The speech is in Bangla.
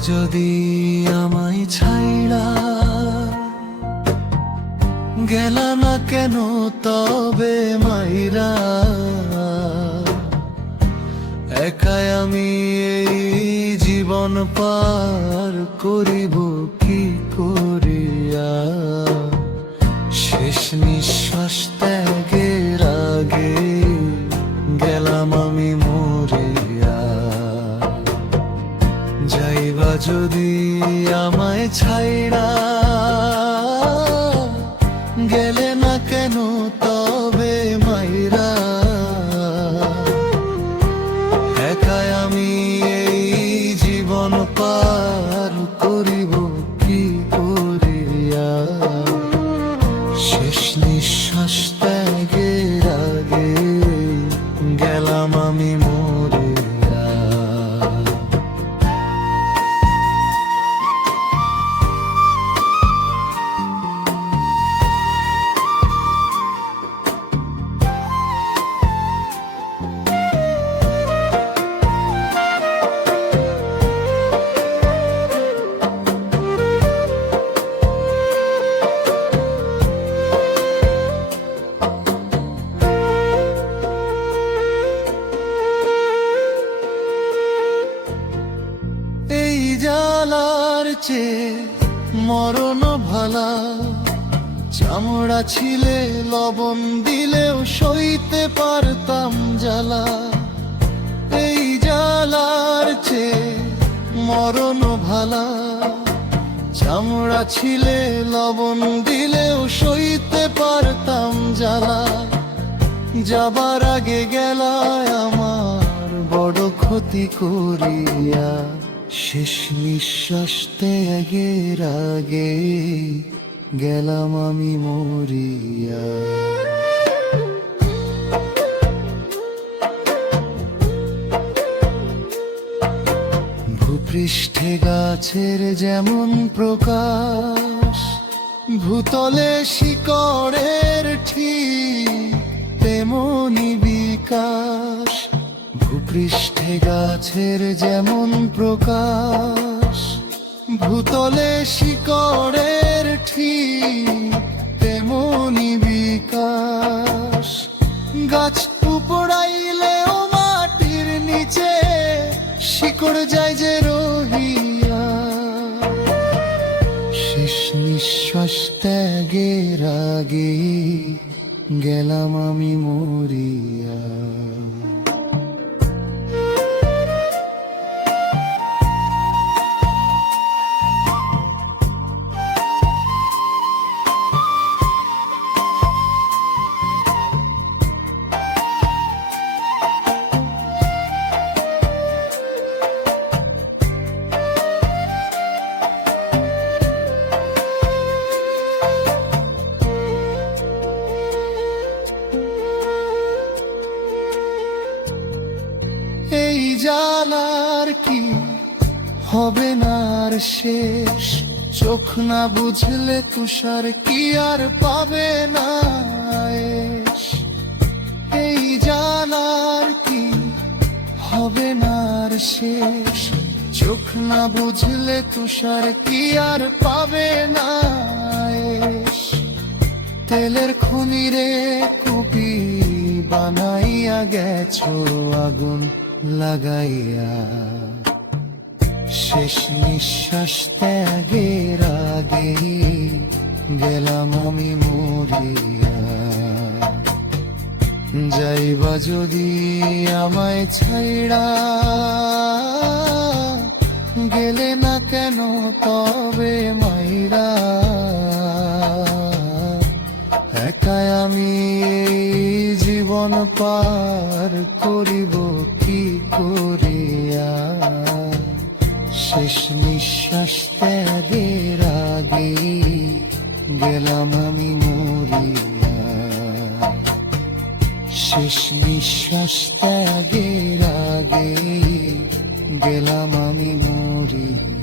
যদি আমায় ছাইড়া। গেলা না কেন তবে মাইরা। একাই আমি এই জীবন পার করিব কি করিয়া। শেষ নিঃশ্বাস ত্যাগের আগে গেলাম আমি যদি আমায় ছাইড়া চেয়ে মরণ ভালা। চামড়া ছিলে, লবণ দিলেও সইতে পারতাম জ্বালা। এই জালার চেয়ে মরণ ভালা। চামড়া ছিলে, লবণ দিলেও সইতে পারতাম জ্বালা। যাবার আগে গেলায় আমার বড় ক্ষতি করিয়া। শেষ নিঃশ্বাস ত্যাগের আগে গেলাম আমি মরিয়া। ভূপৃষ্ঠে গাছের যেমন প্রকাশ ভূতলে শিকড়ের ঠিক ভূপৃষ্ঠে গাছের যেমন প্রকাশ, ভূতলে শিকড়ের ঠিক তেমনি বিকাশ। গাছ উপড়াইলেও মাটির নিচে শিকড় যায় যে রহিয়া। শেষ নিঃশ্বাস ত্যাগের আগে গেলাম আমি মরিয়া। হবে না আর শেষ। চোখ না বুঝলে তুষার কি আর পাবে না এই জানার কি হবে না আর শেষ। চোখ না বুঝলে তুষার কি আর পাবে না। তেলের খনিরে কুপি বানাইয়া গেছো আগুন লাগাইয়া। শেষ নিঃশ্বাস ত্যাগের আগে গেলাম আমি মরিয়া। যাইবা যদি আমায় ছাইড়া, গেলে না কেন তবে মাইরা। একাই আমি এই জীবন পার করিব কি করিয়া শেষ নিঃশ্বাস ত্যাগের আগে গেলাম আমি মরিয়া শেষ নিঃশ্বাস ত্যাগের আগে গেলাম আমি মরিয়া